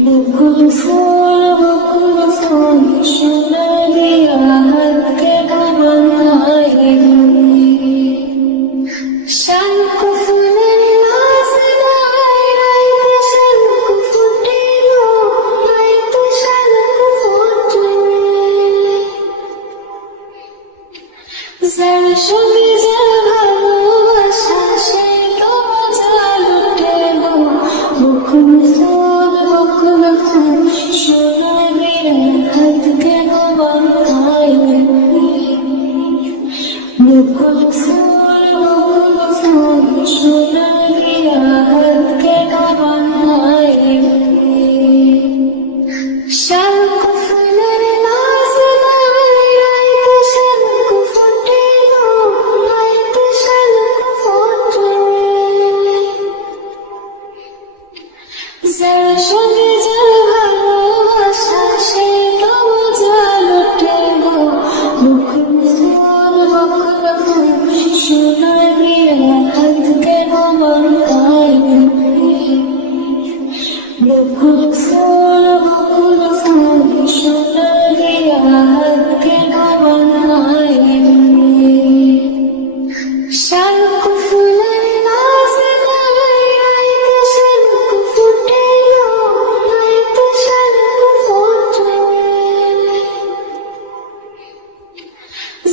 বুকুল ফুল বুকুল ফুল সোনালি হাতকে বানাই তুমি শাঙ্ক ফুলের লাশ নাই রাইতে শাঙ্ক ফুটিল রাইতে শাঙ্ক ফুটিল জার সঙ্গে থেকে গো বন্ধু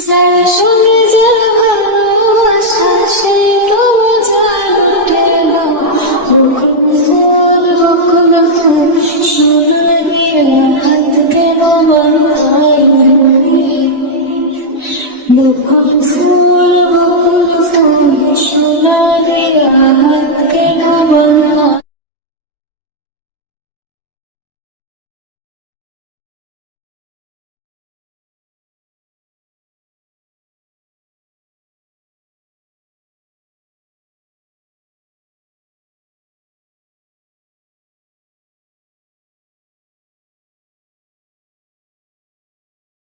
special